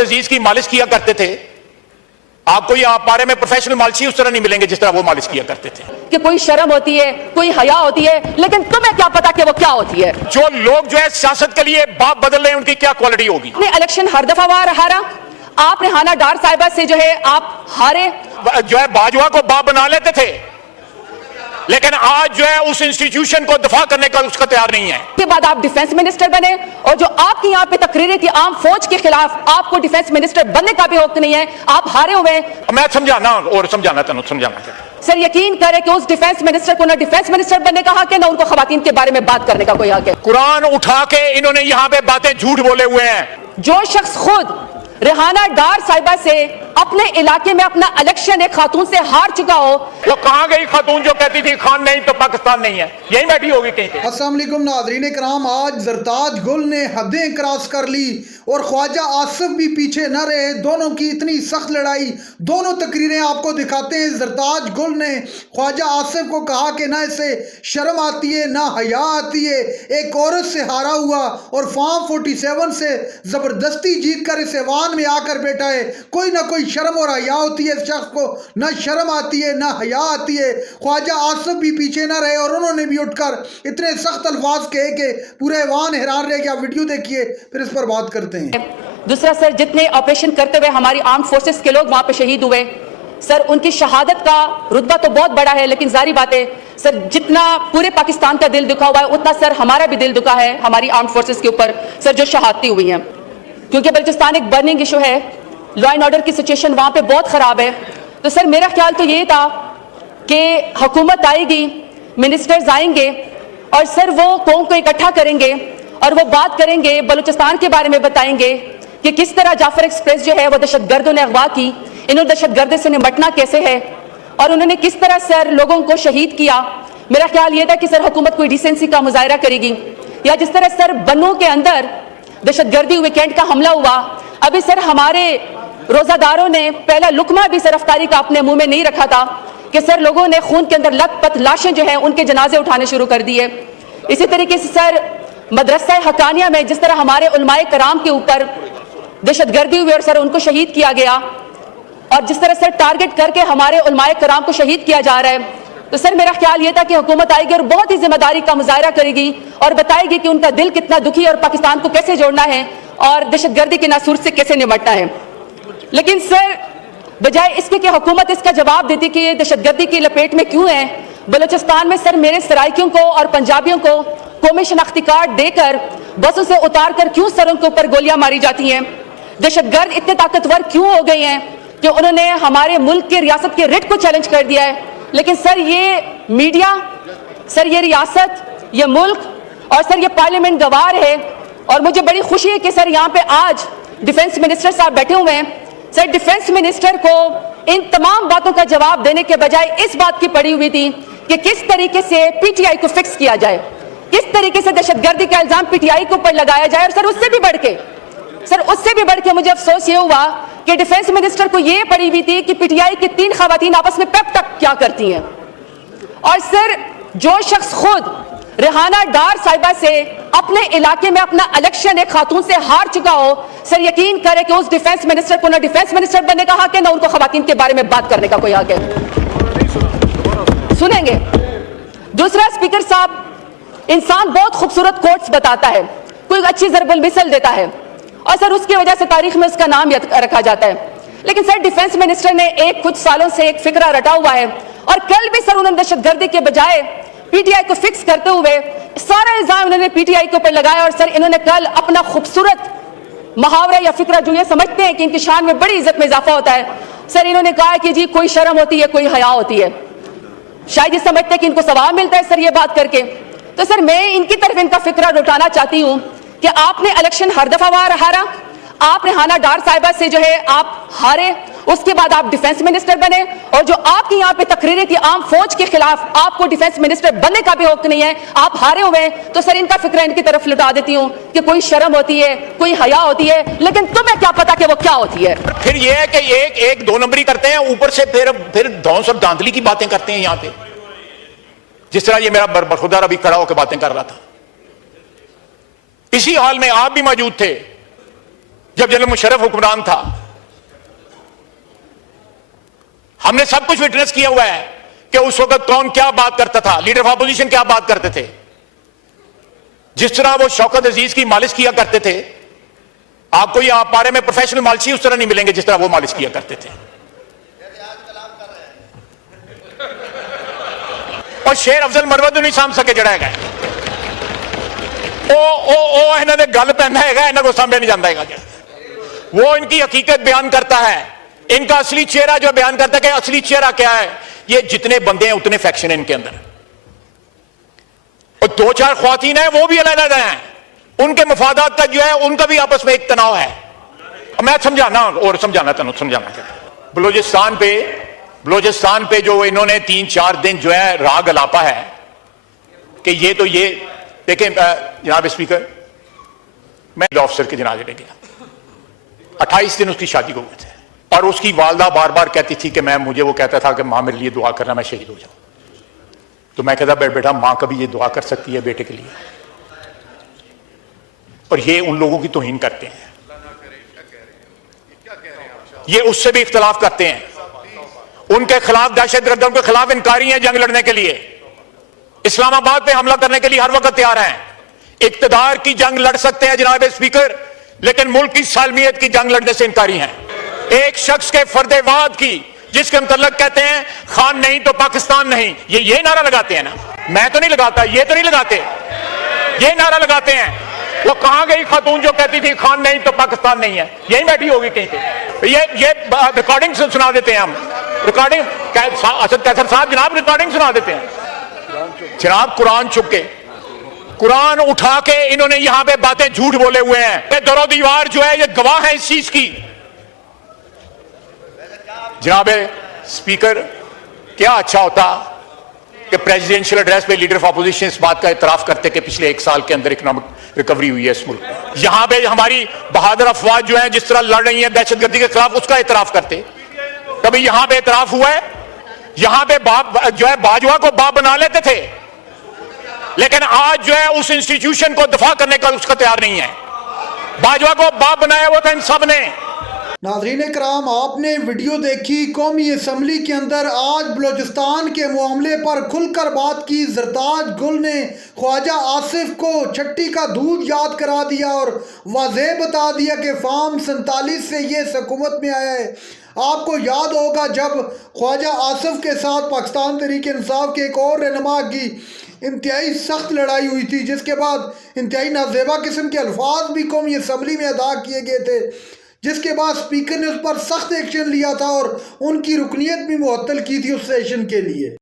अजीज की मालिश किया करते थे। आपको ये बारे में प्रोफेशनल मालिशी उस तरह नहीं मिलेंगे जिस तरह वो मालिश किया करते थे। कि कोई शर्म होती है, कोई हया होती है, लेकिन तुम्हें क्या पता कि वो क्या होती है। जो लोग जो है सियासत के लिए बाप बदल रहे हैं उनकी क्या क्वालिटी होगी। इलेक्शन हर दफा हारा, आप रेहाना डार साहिबा से जो है आप हारे, जो है बाजवा को बाप बना लेते थे, लेकिन आज जो है उस इंस्टीट्यूशन को दफा करने का उसका तैयार नहीं है। के बाद आप डिफेंस मिनिस्टर बने और जो आपकी यहाँ पे तकरीरें थी आम फौज के खिलाफ, आपको डिफेंस मिनिस्टर बनने का भी हक नहीं है, आप हारे हुए। मैं समझाना और समझाना चाहता सर यकीन करें कि उस डिफेंस मिनिस्टर को ना डिफेंस मिनिस्टर बनने का हक है, ना उनको खवातीन के बारे में बात करने का कोई हक है। कुरान उठा के इन्होंने यहाँ पे बातें झूठ बोले हुए हैं। जो शख्स खुद रेहाना डार साहिबा से अपने इलाके में अपना इलेक्शन एक खातून से हार चुका हो, वो कहाँ गई खातून जो कहती थी खान नहीं तो पाकिस्तान नहीं है, यही बैठी होगी कहीं पे। अस्सलाम वालेकुम नाज़रीन कराम, आज ज़रताज गुल ने हदें क्रॉस कर ली और ख्वाजा आसिफ भी पीछे न रहे। दोनों की इतनी सख्त लड़ाई, दोनों तकरीरें आपको दिखाते हैं। ज़रताज गुल ने ख्वाजा आसिफ को कहा कि ना इसे शर्म आती है ना हया आती है, एक औरत से हारा हुआ और फॉर्म 47 से ज़बरदस्ती जीत कर इस ऐवान में आकर बैठा है। कोई ना कोई शर्म और हया होती है, इस शख्स को ना शर्म आती है ना हया आती है। ख्वाजा आसिफ भी पीछे ना रहे और उन्होंने भी उठकर इतने सख्त अल्फाज कहे कि पूरे ऐवान हैरान रह गया। वीडियो देखिए फिर इस पर बात करते हैं। दूसरा सर, जितने ऑपरेशन करते हुए हमारी आर्म फोर्सेस के लोग वहां पे शहीद हुए सर, उनकी शहादत का रुतबा तो बहुत बड़ा है, लेकिन जारी बात है सर, जितना पूरे पाकिस्तान का दिल दुखा हुआ है उतना सर हमारा भी दिल दुखा है हमारी आर्म फोर्सेस के ऊपर सर, जो शहादती हुई हैं। क्योंकि बलूचिस्तान एक बर्निंग इशू है, लॉ एंड ऑर्डर की सिचुएशन वहां पे बहुत खराब है। तो सर मेरा ख्याल तो ये था कि हुकूमत आएगी, मिनिस्टर्स आएंगे और सर वो कौम को इकट्ठा करेंगे और वो बात करेंगे, बलूचिस्तान के बारे में बताएंगे कि किस तरह जाफर एक्सप्रेस जो है वो दहशतगर्दों ने अगवा की, इन्होंने दहशतगर्द से निपटना कैसे है और उन्होंने किस तरह सर लोगों को शहीद किया। मेरा ख्याल ये था कि सर हुकूमत कोई डिसेंसी का मुजाहरा करेगी, या जिस तरह सर बन्नों के अंदर दहशतगर्दी वीकेंड का हमला हुआ, अभी सर हमारे रोजादारों ने पहला लुकमा भी सर अफ्तारी का अपने मुंह में नहीं रखा था कि सर लोगों ने खून के अंदर लथपथ लाशें जो हैं उनके जनाजे उठाने शुरू कर दिए। इसी तरीके से सर मदरसा हकानिया में जिस तरह हमारे उलमाए कराम के ऊपर दहशतगर्दी हुई और सर उनको शहीद किया गया, और जिस तरह सर टारगेट करके हमारे उलमाए कराम को शहीद किया जा रहा है, तो सर मेरा ख्याल ये था कि हुकूमत आएगी और बहुत ही जिम्मेदारी का मुजाहरा करेगी और बताएगी कि उनका दिल कितना दुखी है और पाकिस्तान को कैसे जोड़ना है और दहशतगर्दी के नासूर से कैसे निपटना है। लेकिन सर बजाय इसके कि हुकूमत इसका जवाब देती कि ये दहशतगर्दी की लपेट में क्यों है, बलूचिस्तान में सर मेरे सराइकियों को और पंजाबियों को कौमी शनाख्ती कार्ड देकर बसों से उतार कर क्यों सर उनके ऊपर गोलियां मारी जाती हैं। दहशतगर्द इतने ताकतवर क्यों हो गए हैं कि उन्होंने हमारे मुल्क की रियासत के रिट को चैलेंज कर दिया है। लेकिन सर ये मीडिया, सर ये रियासत, ये मुल्क और सर ये पार्लियामेंट गवार है। और मुझे बड़ी खुशी है कि सर यहाँ पे आज डिफेंस मिनिस्टर साहब बैठे हुए हैं। सर डिफेंस मिनिस्टर को इन तमाम बातों का जवाब देने के बजाय इस बात की पड़ी हुई थी कि किस तरीके से पीटीआई को फिक्स किया जाए, किस तरीके से दहशतगर्दी का इल्जाम पीटीआई के ऊपर लगाया जाए। और सर उससे भी बढ़ के मुझे अफसोस ये हुआ कि डिफेंस मिनिस्टर को ये पड़ी हुई थी कि पीटीआई की 3 खवातीन आपस में पेप टक क्या करती हैं। और सर जो शख्स खुद रेहाना डार साहिबा से अपने इलाके में अपना इलेक्शन एक खातून से हार चुका हो, सर यकीन करें कि उस डिफेंस मिनिस्टर को ना डिफेंस मिनिस्टर बनने का हक है, ना उनको खवातीन के बारे में बात करने का कोई हक है। सुनेंगे। दूसरा, स्पीकर साहब, इंसान बहुत खूबसूरत कोट्स बताता है, कोई अच्छी ज़रबुल मिसल देता है और सर उसकी वजह से तारीख में उसका नाम रखा जाता है। लेकिन सर डिफेंस मिनिस्टर ने कुछ सालों से एक फिक्रा रटा हुआ है और कल भी सर उन्होंने दहशतगर्दी के बजाय पीटीआई को फिक्स करते हुए सारा इल्जाम उन्होंने पीटीआई के ऊपर लगाया। और सर इन्होंने कल अपना खूबसूरत मुहावरा या फिक्रा जो ये समझते हैं कि इनकी शान में बड़ी इज्जत में इजाफा होता है, सर इन्होंने कहा कि जी कोई शर्म होती है, कोई हया होती है। शायद ये समझते हैं कि इनको सवाब मिलता है सर ये बात करके। तो सर मैं इनकी तरफ इनका फिक्रा लौटाना चाहती हूँ कि आपने इलेक्शन हर दफा हारा, आप रेहाना डार साहिबा से जो है आप हारे, उसके बाद आप डिफेंस मिनिस्टर बने और जो आपकी यहाँ पे तकरीरें थी आम फौज के खिलाफ, आपको डिफेंस मिनिस्टर बनने का भी हक नहीं है, आप हारे हुए हैं। तो सर इनका फिक्र इनकी तरफ लुटा देती हूँ कि कोई शर्म होती है, कोई हया होती है, लेकिन तुम्हें क्या पता कि वो क्या होती है। फिर ये है कि एक 2 नंबरी करते हैं, ऊपर से फिर धौंस और धांधली की बातें करते हैं यहाँ पे, जिस तरह ये मेरा बरखुदार अभी खड़ा होकर बातें कर रहा था। इसी हाल में आप भी मौजूद थे جب جنرل مشرف حکمران تھا. ہم نے سب کچھ وٹنس کیا ہوا ہے کہ اس وقت کون کیا بات کرتا تھا, لیڈر آف اپوزیشن کیا بات کرتے تھے. جس طرح وہ شوکت عزیز کی مالش کیا کرتے تھے, آپ کو یہاں پارے میں پروفیشنل مالشی اس طرح نہیں ملیں گے جس طرح وہ مالش کیا کرتے تھے. اور شیر افضل مرود نہیں سام سکے جڑا ہے انہوں نے گل پہنا ہے انہوں کو سامنے نہیں جانتا ہے. وہ ان کی حقیقت بیان کرتا ہے, ان کا اصلی چہرہ جو بیان کرتا ہے کہ اصلی چہرہ کیا ہے. یہ جتنے بندے ہیں اتنے فیکشن ہیں ان کے اندر, اور 2-4 خواتین ہیں وہ بھی علیحدہ ہیں, ان کے مفادات کا جو ہے ان کا بھی آپس میں ایک تناؤ ہے. میں سمجھانا بلوچستان پہ جو انہوں نے 3-4 دن جو ہے راگ الاپا ہے کہ یہ تو یہ دیکھیں جناب اسپیکر, میں آفیسر کے جنازے لے گیا, 28 دن اس کی شادی کو ہوئے تھے, اور اس کی والدہ بار بار کہتی تھی کہ مجھے وہ کہتا تھا کہ ماں میرے لیے دعا کرنا, میں شہید ہو جاؤں. تو میں کہتا بیٹا ماں کبھی یہ دعا کر سکتی ہے بیٹے کے لیے, اور یہ ان لوگوں کی توہین کرتے ہیں, یہ اس سے بھی اختلاف کرتے ہیں, ان کے خلاف دہشت گردوں کے خلاف انکاری ہیں جنگ لڑنے کے لیے, اسلام آباد پہ حملہ کرنے کے لیے ہر وقت تیار ہیں. اقتدار کی جنگ لڑ سکتے ہیں جناب اسپیکر, لیکن ملک کی سالمیت کی جنگ لڑنے سے انکاری ہیں. ایک شخص کے فرد واد کی جس کے متعلق کہتے ہیں خان نہیں تو پاکستان نہیں, یہ نعرہ لگاتے ہیں نا, میں تو نہیں لگاتا, یہ تو نہیں لگاتے, یہ نعرہ لگاتے ہیں. وہ کہاں گئی خاتون جو کہتی تھی خان نہیں تو پاکستان نہیں ہے, یہی بیٹھی ہوگی کہیں پہ. یہ ریکارڈنگ سنا دیتے ہیں ہم, ریکارڈنگ اسد کیسر صاحب جناب ریکارڈنگ سنا دیتے ہیں جناب. قرآن چھپ کے, قرآن اٹھا کے انہوں نے یہاں پہ باتیں جھوٹ بولے ہوئے ہیں. یہ در و دیوار جو ہے یہ گواہ ہے اس چیز کی. جناب اسپیکر, کیا اچھا ہوتا کہ پریزیڈنشل ایڈریس پہ لیڈر آف اپوزیشن اس بات کا اعتراف کرتے کہ پچھلے 1 سال کے اندر اکنامک ریکوری ہوئی ہے اس ملک میں. یہاں پہ ہماری بہادر افواج جو ہیں جس طرح لڑ رہی ہیں دہشت گردی کے خلاف, اس کا اعتراف کرتے. کبھی یہاں پہ اعتراف ہوا ہے؟ یہاں پہ باپ جو ہے باجوہ کو باپ بنا لیتے تھے, لیکن آج جو ہے اس انسٹیٹیوشن کو دفاع کرنے کا اس کا تیار نہیں ہے. باجوہ کو باپ بنایا وہ تھا ان سب نے. ناظرین کرام, آپ نے ویڈیو دیکھی. قومی اسمبلی کے اندر آج بلوچستان کے معاملے پر کھل کر بات کی. زرتاج گل نے خواجہ آصف کو چھٹی کا دودھ یاد کرا دیا اور واضح بتا دیا کہ فارم 47 سے یہ حکومت میں آیا ہے. آپ کو یاد ہوگا جب خواجہ آصف کے ساتھ پاکستان تحریک انصاف کے ایک اور رہنما کی انتہائی سخت لڑائی ہوئی تھی, جس کے بعد انتہائی نازیبا قسم کے الفاظ بھی قومی اسمبلی میں ادا کیے گئے تھے, جس کے بعد اسپیکر نے اس پر سخت ایکشن لیا تھا اور ان کی رکنیت بھی معطل کی تھی اس سیشن کے لیے.